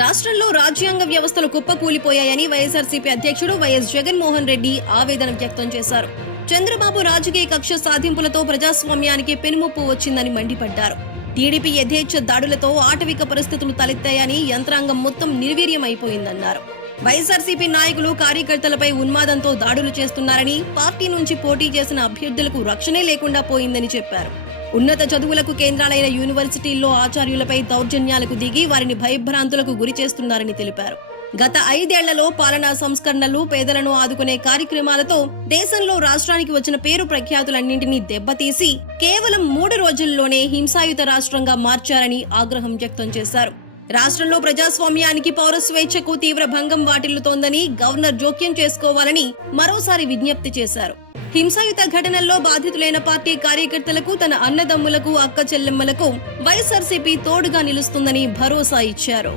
రాష్ట్రంలో రాజ్యాంగ వ్యవస్థలు కుప్పకూలిపోయాయని వైఎస్ఆర్సీపీ అధ్యక్షుడు వైఎస్ జగన్మోహన్ రెడ్డి ఆవేదన వ్యక్తం చేశారు. చంద్రబాబు రాజకీయ కక్ష సాధింపులతో ప్రజాస్వామ్యానికి పెనుముప్పు వచ్చిందని మండిపడ్డారు. టీడీపీ యథేచ్ఛ దాడులతో ఆటవిక పరిస్థితులు తలెత్తాయని యంత్రాంగం మొత్తం నిర్వీర్యమైపోయిందన్నారు. వైఎస్ఆర్సీపీ నాయకులు కార్యకర్తలపై ఉన్మాదంతో దాడులు చేస్తున్నారని పార్టీ నుంచి పోటీ చేసిన అభ్యర్థులకు రక్షణే లేకుండా పోయిందని చెప్పారు. ఉన్నత చదువులకు కేంద్రాలైన యూనివర్సిటీల్లో ఆచార్యులపై దౌర్జన్యాలకు దిగి వారిని భయభ్రాంతులకు గురి చేస్తున్నారని తెలిపారు. గత ఐదేళ్ళలో పాలనా సంస్కరణలు పేదలను ఆదుకునే కార్యక్రమాలతో దేశంలో రాష్ట్రానికి వచ్చిన పేరు ప్రఖ్యాతులన్నింటినీ దెబ్బతీసి కేవలం మూడు రోజుల్లోనే హింసాయుత రాష్ట్రంగా మార్చారని ఆగ్రహం వ్యక్తం చేశారు. రాష్ట్రంలో ప్రజాస్వామ్యానికి పౌర స్వేచ్ఛకు తీవ్ర భంగం వాటిల్లుతోందని గవర్నర్ జోక్యం చేసుకోవాలని మరోసారి విజ్ఞప్తి చేశారు. హింసాయుత ఘటనల్లో బాధితులైన పార్టీ కార్యకర్తలకు తన అన్నదమ్ములకు అక్క చెల్లెమ్మలకు వైఎస్ఆర్సీపీ తోడుగా నిలుస్తుందని భరోసా ఇచ్చారు.